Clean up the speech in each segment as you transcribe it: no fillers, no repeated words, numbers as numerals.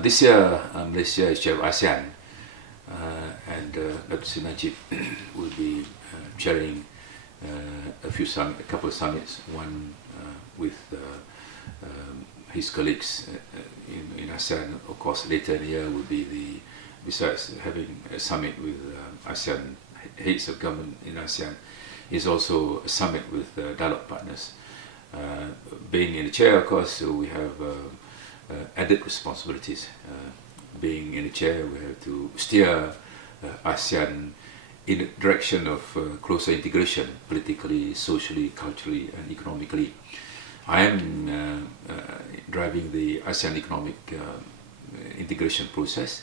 This year, Malaysia is chair of ASEAN, and Datuk Najib will be chairing a couple of summits, one with his colleagues in ASEAN. Of course, later in the year will be besides having a summit with ASEAN heads of government in ASEAN, is also a summit with dialogue partners. Being in the chair, of course, we have added responsibilities. Being in the chair, we have to steer ASEAN in the direction of closer integration, politically, socially, culturally, and economically. I am driving the ASEAN economic integration process.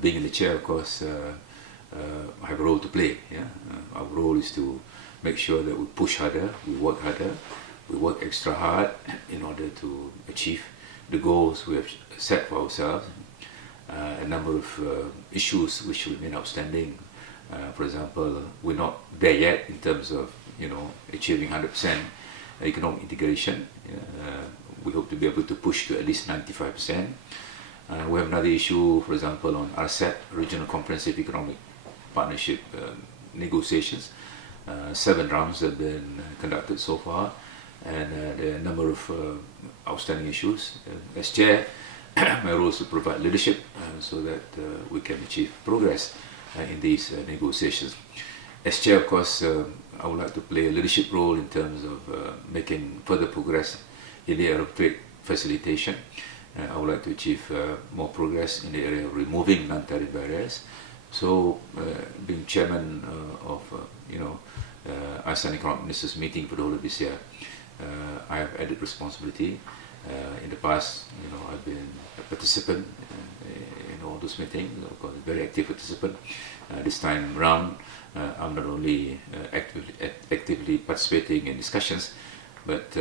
Being in the chair, of course, I have a role to play. Yeah? Our role is to make sure that we push harder, we work harder, we work extra hard in order to achieve the goals we have set for ourselves. A number of issues which remain outstanding. For example, we're not there yet in terms of achieving 100% economic integration. We hope to be able to push to at least 95%. We have another issue, for example, on RCEP, Regional Comprehensive Economic Partnership negotiations. 7 rounds have been conducted so far, and there are a number of outstanding issues. As chair, my role is to provide leadership so that we can achieve progress in these negotiations. As chair, of course, I would like to play a leadership role in terms of making further progress in the area of trade facilitation. I would like to achieve more progress in the area of removing non-tariff barriers. So, being chairman of ASEAN Economic Ministers meeting for the whole of this year, I have added responsibility. In the past, I've been a participant in all those meetings, of course, a very active participant. This time round, I'm not only actively participating in discussions, but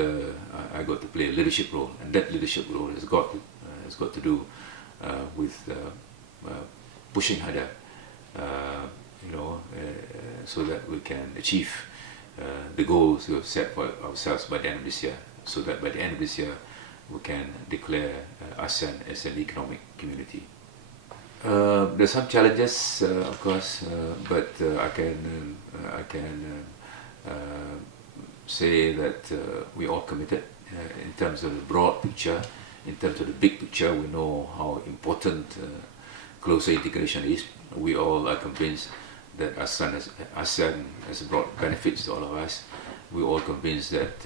I got to play a leadership role, and that leadership role has got to do with pushing harder, so that we can achieve the goals we have set for ourselves by the end of this year, so that by the end of this year we can declare ASEAN as an economic community. There's some challenges, of course, but I can say that we're all committed in terms of the broad picture. In terms of the big picture, we know how important closer integration is. We all are convinced that ASEAN has brought benefits to all of us. We're all convinced that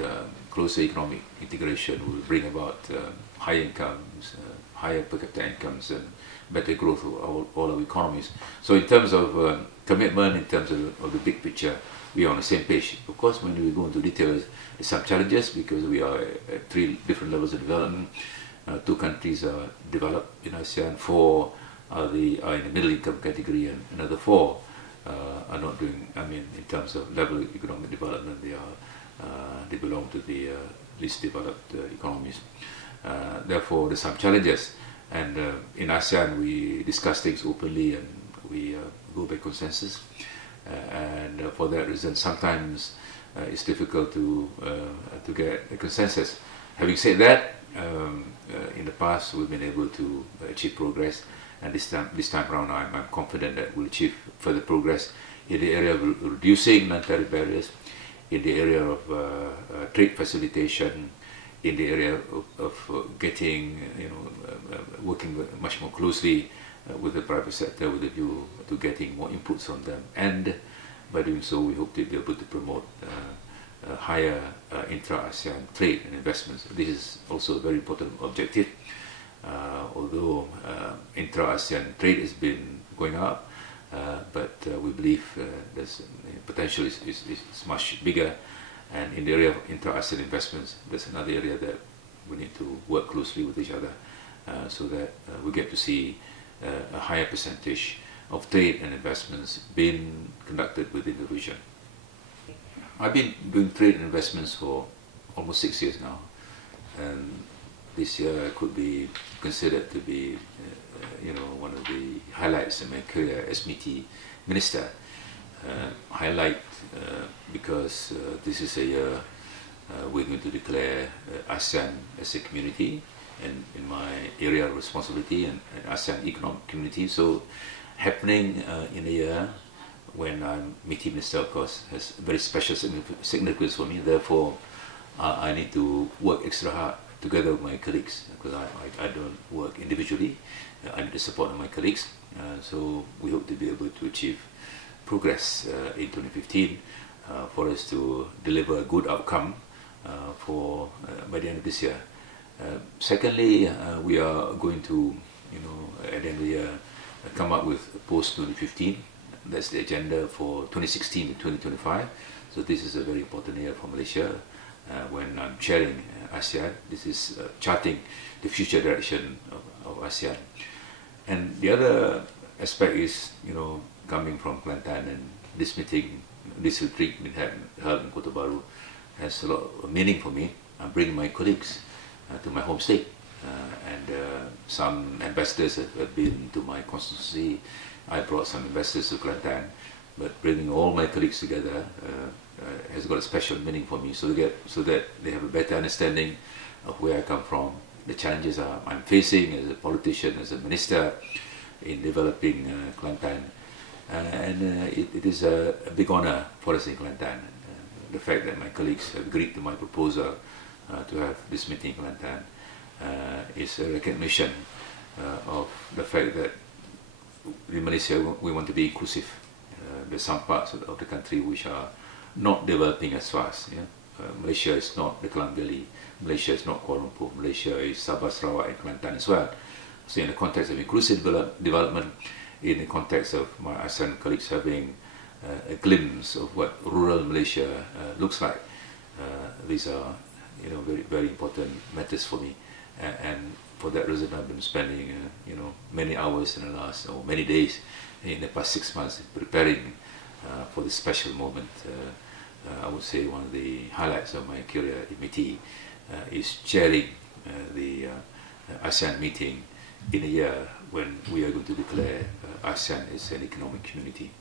closer economic integration will bring about higher incomes, higher per capita incomes, and better growth of all our economies. So in terms of commitment, in terms of the big picture, we are on the same page. Of course, when we go into details, there's some challenges because we are at 3 different levels of development. 2 countries are developed in ASEAN, 4 are in the middle income category, and another 4 are not doing. In terms of level of economic development, they belong to the least developed economies. Therefore, there's some challenges, and in ASEAN we discuss things openly and we go by consensus. And for that reason, sometimes it's difficult to get a consensus. Having said that, in the past we've been able to achieve progress, and this time around I'm confident that we'll achieve further progress in the area of reducing non-tariff barriers, in the area of trade facilitation, in the area of getting, working much more closely with the private sector with a view to getting more inputs from them, and by doing so we hope to be able to promote higher intra-ASEAN trade and investments. This is also a very important objective. Although intra-ASEAN trade has been going up, but we believe there's potential is much bigger, and in the area of intra-ASEAN investments, that's another area that we need to work closely with each other so that we get to see a higher percentage of trade and investments being conducted within the region. I've been doing trade and investments for almost 6 years now, and this year could be considered to be one of the highlights in my career as MITI Minister. Highlight because this is a year we're going to declare ASEAN as a community, in my area of responsibility and ASEAN economic community. So happening in a year when I'm meeting Minister, of course, has very special significance for me. Therefore, I need to work extra hard together with my colleagues, because I don't work individually. I need the support of my colleagues. So we hope to be able to achieve progress in 2015 for us to deliver a good outcome for by the end of this year. Secondly, we are going to, at the end of the year, come up with post 2015. That's the agenda for 2016 to 2025. So this is a very important year for Malaysia. When I'm chairing ASEAN, this is charting the future direction of ASEAN. And the other aspect is, coming from Kelantan, and this meeting, this retreat we had held in Kota Baru has a lot of meaning for me. I'm bringing my colleagues to my home state, and some ambassadors have been to my constituency. I brought some ambassadors to Kelantan, but bringing all my colleagues together has got a special meaning for me, so that they have a better understanding of where I come from, the challenges I'm facing as a politician, as a minister in developing Kelantan. And it is a big honor for us in Kelantan. The fact that my colleagues have agreed to my proposal to have this meeting in Kelantan is a recognition of the fact that in Malaysia we want to be inclusive. There's some parts of the country which are not developing as fast. Malaysia is not the Klang Valley, Malaysia is not Kuala Lumpur, Malaysia is Sabah, Sarawak and Kelantan as well. So in the context of inclusive development, in the context of my ASEAN colleagues having a glimpse of what rural Malaysia looks like, these are very, very important matters for me, and for that reason I've been spending many hours in the last, or many days in the past 6 months preparing for this special moment. I would say one of the highlights of my career in MITI is chairing the ASEAN meeting in a year when we are going to declare ASEAN as an economic community.